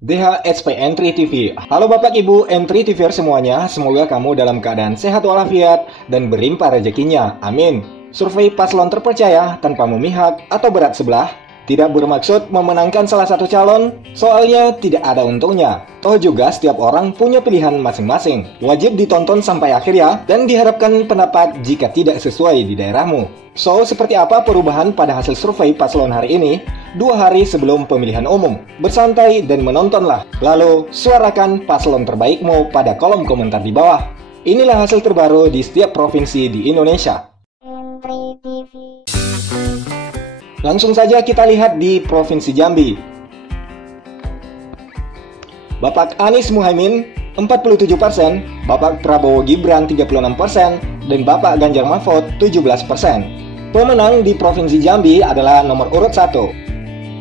DHSP Entry TV. Halo Bapak Ibu Entry TVer semuanya, semoga kamu dalam keadaan sehat walafiat dan berlimpah rezekinya. Amin. Survei paslon terpercaya tanpa memihak atau berat sebelah, tidak bermaksud memenangkan salah satu calon, soalnya tidak ada untungnya. Toh juga setiap orang punya pilihan masing-masing. Wajib ditonton sampai akhir ya, dan diharapkan pendapat jika tidak sesuai di daerahmu. So, seperti apa perubahan pada hasil survei paslon hari ini? 2 hari sebelum pemilihan umum. Bersantai dan menontonlah. Lalu, suarakan paslon terbaikmu pada kolom komentar di bawah. Inilah hasil terbaru di setiap provinsi di Indonesia. Langsung saja kita lihat di Provinsi Jambi. Bapak Anies Muhaimin 47%, Bapak Prabowo Gibran 36%, dan Bapak Ganjar Mahfud 17%. Pemenang di Provinsi Jambi adalah nomor urut 1.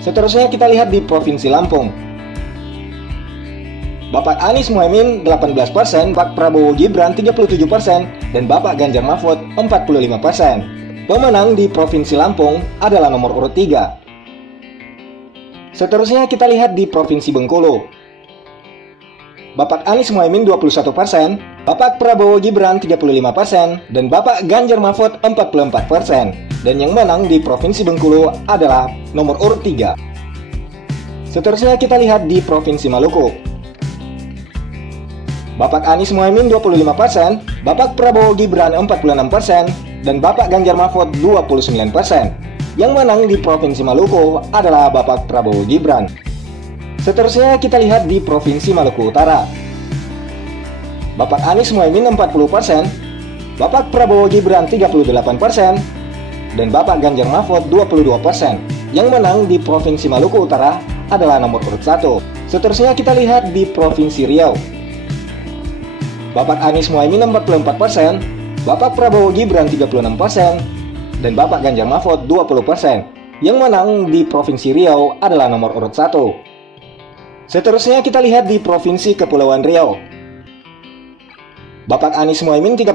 Seterusnya kita lihat di Provinsi Lampung. Bapak Anies Muhaimin 18%, Bapak Prabowo Gibran 37%, dan Bapak Ganjar Mahfud 45%. Pemenang di Provinsi Lampung adalah nomor urut 3. Seterusnya kita lihat di Provinsi Bengkulu. Bapak Anies Muhaimin 21%, Bapak Prabowo Gibran 35%, dan Bapak Ganjar Mahfud 44%. Dan yang menang di Provinsi Bengkulu adalah nomor urut 3. Seterusnya kita lihat di Provinsi Maluku. Bapak Anies Muhaimin 25%, Bapak Prabowo Gibran 46%, dan Bapak Ganjar Mahfud 29%. Yang menang di Provinsi Maluku adalah Bapak Prabowo Gibran. Seterusnya kita lihat di Provinsi Maluku Utara. Bapak Anies Muhaimin 40%, Bapak Prabowo Gibran 38%, dan Bapak Ganjar Mahfud 22%. Yang menang di Provinsi Maluku Utara adalah nomor urut 1. Seterusnya kita lihat di Provinsi Riau. Bapak Anies Muhaimin 44%, Bapak Prabowo Gibran 36%, dan Bapak Ganjar Mahfud 20%. Yang menang di Provinsi Riau adalah nomor urut 1. Seterusnya kita lihat di Provinsi Kepulauan Riau. Bapak Anies Muhaimin 30%,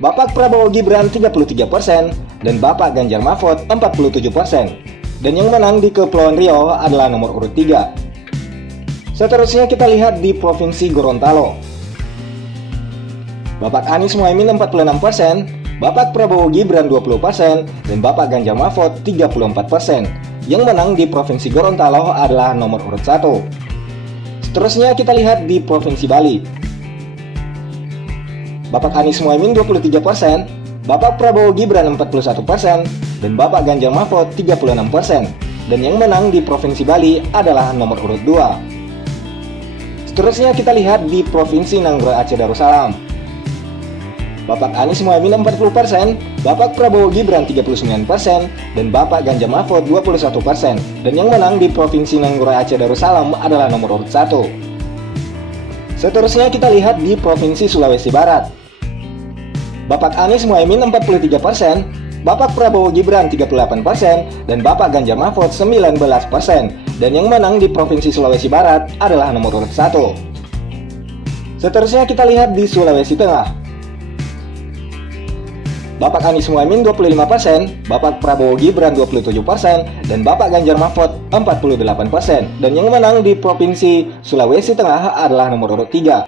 Bapak Prabowo Gibran 33%, dan Bapak Ganjar Mahfud 47%. Dan yang menang di Kepulauan Riau adalah nomor urut 3. Seterusnya kita lihat di Provinsi Gorontalo. Bapak Anies Muhaimin 46%, Bapak Prabowo Gibran 20%, dan Bapak Ganjar Mahfud 34%. Yang menang di Provinsi Gorontalo adalah nomor urut 1. Seterusnya kita lihat di Provinsi Bali. Bapak Anies Muhaimin 23%, Bapak Prabowo Gibran 41%, dan Bapak Ganjar Mahfud 36%. Dan yang menang di Provinsi Bali adalah nomor urut 2. Seterusnya kita lihat di Provinsi Nanggro Aceh Darussalam. Bapak Anies Muhaimin 40%, Bapak Prabowo Gibran 39%, dan Bapak Ganjar Mahfud 21%. Dan yang menang di Provinsi Nanggro Aceh Darussalam adalah nomor urut 1. Seterusnya kita lihat di Provinsi Sulawesi Barat. Bapak Anies Muhaimin 43%, Bapak Prabowo Gibran 38%, dan Bapak Ganjar Mahfud 19%. Dan yang menang di Provinsi Sulawesi Barat adalah nomor urut 1. Seterusnya kita lihat di Sulawesi Tengah. Bapak Anies Muhaimin 25%, Bapak Prabowo Gibran 27%, dan Bapak Ganjar Mahfud 48%. Dan yang menang di Provinsi Sulawesi Tengah adalah nomor urut 3.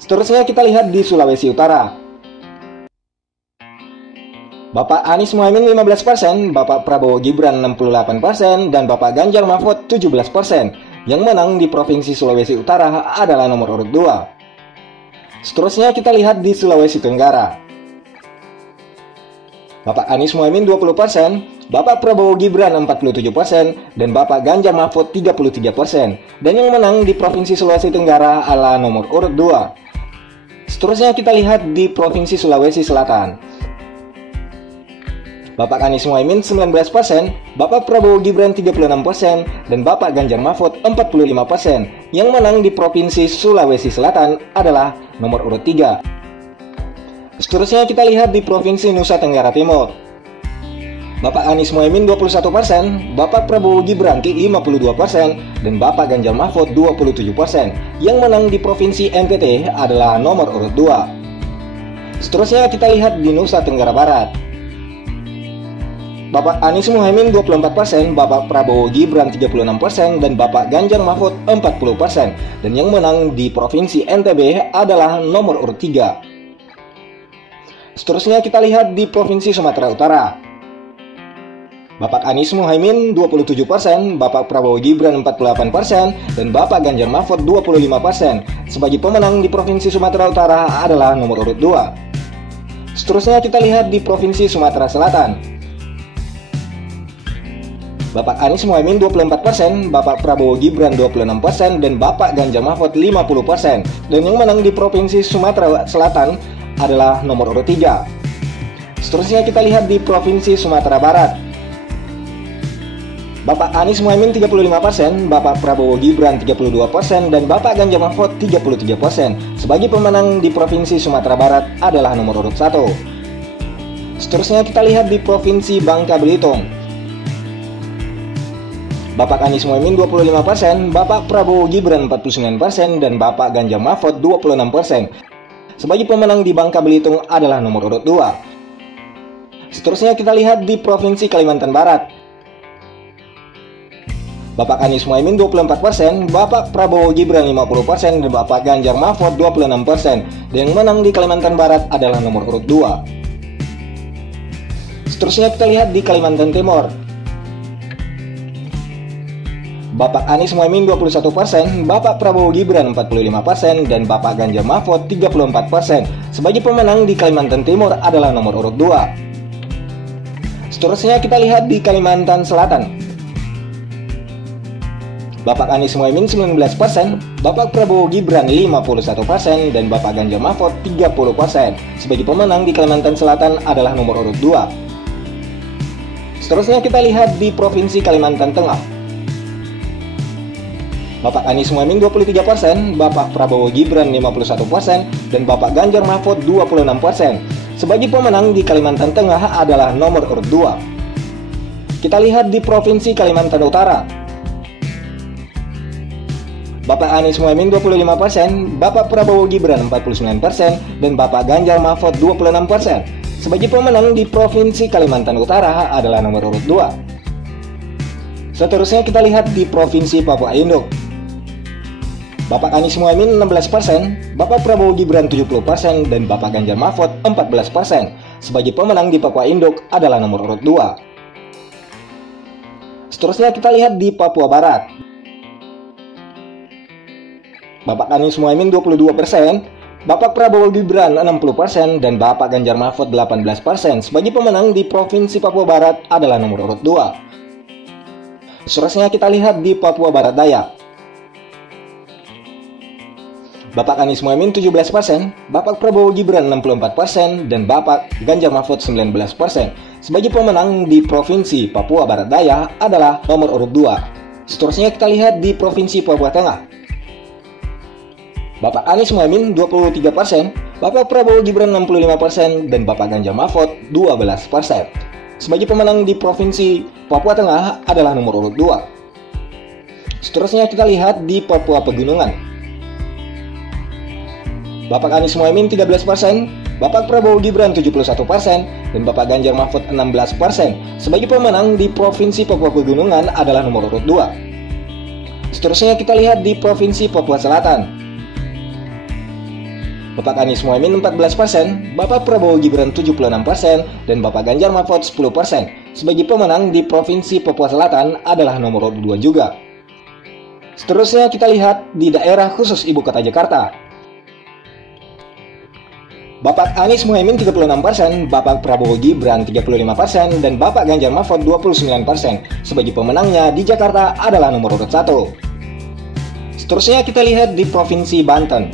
Seterusnya kita lihat di Sulawesi Utara. Bapak Anies Muhaimin 15%, Bapak Prabowo Gibran 68%, dan Bapak Ganjar Mahfud 17%. Yang menang di Provinsi Sulawesi Utara adalah nomor urut 2. Seterusnya kita lihat di Sulawesi Tenggara. Bapak Anies Muhaimin 20%, Bapak Prabowo Gibran 47%, dan Bapak Ganjar Mahfud 33%. Dan yang menang di Provinsi Sulawesi Tenggara adalah nomor urut 2. Seterusnya kita lihat di Provinsi Sulawesi Selatan. Bapak Anies Muhaimin 19%, Bapak Prabowo Gibran 36%, dan Bapak Ganjar Mahfud 45%. Yang menang di Provinsi Sulawesi Selatan adalah nomor urut 3. Seterusnya kita lihat di Provinsi Nusa Tenggara Timur. Bapak Anies Muhaimin 21%, Bapak Prabowo Gibran 52%, dan Bapak Ganjar Mahfud 27%. Yang menang di Provinsi NTT adalah nomor urut 2. Seterusnya kita lihat di Nusa Tenggara Barat. Bapak Anies Muhaimin 24%, Bapak Prabowo Gibran 36%, dan Bapak Ganjar Mahfud 40%. Dan yang menang di Provinsi NTB adalah nomor urut 3. Seterusnya kita lihat di Provinsi Sumatera Utara. Bapak Anies Muhaimin 27%, Bapak Prabowo Gibran 48%, dan Bapak Ganjar Mahfud 25%. Sebagai pemenang di Provinsi Sumatera Utara adalah nomor urut 2. Seterusnya kita lihat di Provinsi Sumatera Selatan. Bapak Anies Muhaimin 24%, Bapak Prabowo Gibran 26%, dan Bapak Ganjar Mahfud 50%. Dan yang menang di Provinsi Sumatera Selatan adalah nomor urut 3. Seterusnya kita lihat di Provinsi Sumatera Barat. Bapak Anies Muhaimin 35%, Bapak Prabowo Gibran 32%, dan Bapak Ganjar Mahfud 33%. Sebagai pemenang di Provinsi Sumatera Barat adalah nomor urut 1. Seterusnya kita lihat di Provinsi Bangka Belitung. Bapak Anies Muhaimin 25%, Bapak Prabowo Gibran 49%, dan Bapak Ganjar Mahfud 26%. Sebagai pemenang di Bangka Belitung adalah nomor urut 2. Seterusnya kita lihat di Provinsi Kalimantan Barat. Bapak Anies Muhaimin 24%, Bapak Prabowo Gibran 50%, dan Bapak Ganjar Mahfud 26%. Dan yang menang di Kalimantan Barat adalah nomor urut 2. Seterusnya kita lihat di Kalimantan Timur. Bapak Anies Muhaimin 21%, Bapak Prabowo Gibran 45%, dan Bapak Ganjar Mahfud 34%. Sebagai pemenang di Kalimantan Timur adalah nomor urut 2. Seterusnya kita lihat di Kalimantan Selatan. Bapak Anies Muhaimin 19%, Bapak Prabowo Gibran 51%, dan Bapak Ganjar Mahfud 30%. Sebagai pemenang di Kalimantan Selatan adalah nomor urut 2. Seterusnya kita lihat di Provinsi Kalimantan Tengah. Bapak Anies Muhaimin 23%, Bapak Prabowo Gibran 51%, dan Bapak Ganjar Mahfud 26%. Sebagai pemenang di Kalimantan Tengah adalah nomor urut 2. Kita lihat di Provinsi Kalimantan Utara. Bapak Anies Muhaimin 25%, Bapak Prabowo Gibran 49%, dan Bapak Ganjar Mahfud 26%. Sebagai pemenang di Provinsi Kalimantan Utara adalah nomor urut 2. Seterusnya kita lihat di Provinsi Papua Induk. Bapak Anies Muhaimin 16%, Bapak Prabowo Gibran 70%, dan Bapak Ganjar Mahfud 14%. Sebagai pemenang di Papua Induk adalah nomor urut 2. Seterusnya kita lihat di Papua Barat. Bapak Anies Muhaimin 22%, Bapak Prabowo Gibran 60%, dan Bapak Ganjar Mahfud 18%. Sebagai pemenang di Provinsi Papua Barat adalah nomor urut 2. Seterusnya kita lihat di Papua Barat Daya. Bapak Anies Muhaimin 17%, Bapak Prabowo Gibran 64%, dan Bapak Ganjar Mahfud 19%. Sebagai pemenang di Provinsi Papua Barat Daya adalah nomor urut 2. Seterusnya kita lihat di Provinsi Papua Tengah. Bapak Anies Muhaimin 23%, Bapak Prabowo Gibran 65%, dan Bapak Ganjar Mahfud 12%. Sebagai pemenang di Provinsi Papua Tengah adalah nomor urut 2. Seterusnya kita lihat di Papua Pegunungan. Bapak Anies Muhaimin 13%, Bapak Prabowo Gibran 71%, dan Bapak Ganjar Mahfud 16%. Sebagai pemenang di Provinsi Papua Pegunungan adalah nomor urut 2. Seterusnya kita lihat di Provinsi Papua Selatan. Bapak Anies Muhaimin 14%, Bapak Prabowo Gibran 76%, dan Bapak Ganjar Mahfud 10%. Sebagai pemenang di Provinsi Papua Selatan adalah nomor urut 2 juga. Seterusnya kita lihat di daerah khusus Ibu Kota Jakarta. Bapak Anies Muhaimin 36%, Bapak Prabowo Gibran 35%, dan Bapak Ganjar Mahfud 29%. Sebagai pemenangnya di Jakarta adalah nomor urut 1. Seterusnya kita lihat di Provinsi Banten.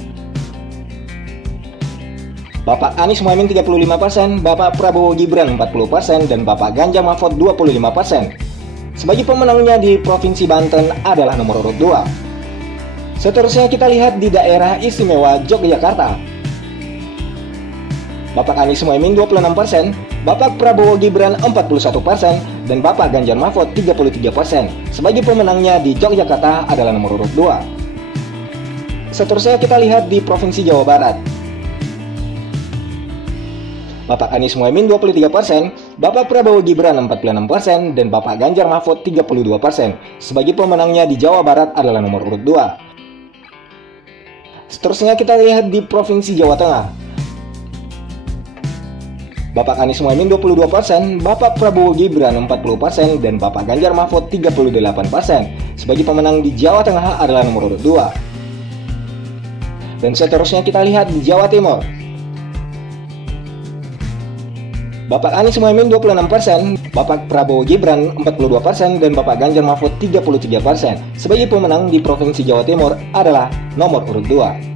Bapak Anies Muhaimin 35%, Bapak Prabowo Gibran 40%, dan Bapak Ganjar Mahfud 25%. Sebagai pemenangnya di Provinsi Banten adalah nomor urut 2. Seterusnya kita lihat di daerah istimewa Yogyakarta. Bapak Anies Muhaimin 26%, Bapak Prabowo Gibran 41%, dan Bapak Ganjar Mahfud 33%. Sebagai pemenangnya di Yogyakarta adalah nomor urut 2. Seterusnya kita lihat di Provinsi Jawa Barat. Bapak Anies Muhaimin 23%, Bapak Prabowo Gibran 46% dan Bapak Ganjar Mahfud 32%. Sebagai pemenangnya di Jawa Barat adalah nomor urut 2. Seterusnya kita lihat di Provinsi Jawa Tengah. Bapak Anies Mohaimin 22%, Bapak Prabowo Gibran 40%, dan Bapak Ganjar Mahfud 38%. Sebagai pemenang di Jawa Tengah adalah nomor urut 2. Dan seterusnya kita lihat di Jawa Timur. Bapak Anies Mohaimin 26%, Bapak Prabowo Gibran 42%, dan Bapak Ganjar Mahfud 33%. Sebagai pemenang di Provinsi Jawa Timur adalah nomor urut 2.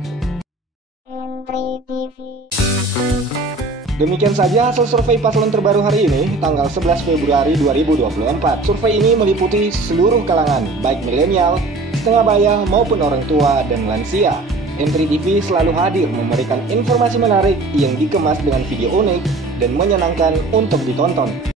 Demikian saja hasil survei paslon terbaru hari ini, tanggal 11 Februari 2024. Survei ini meliputi seluruh kalangan, baik milenial, setengah baya, maupun orang tua dan lansia. Entry TV selalu hadir memberikan informasi menarik yang dikemas dengan video unik dan menyenangkan untuk ditonton.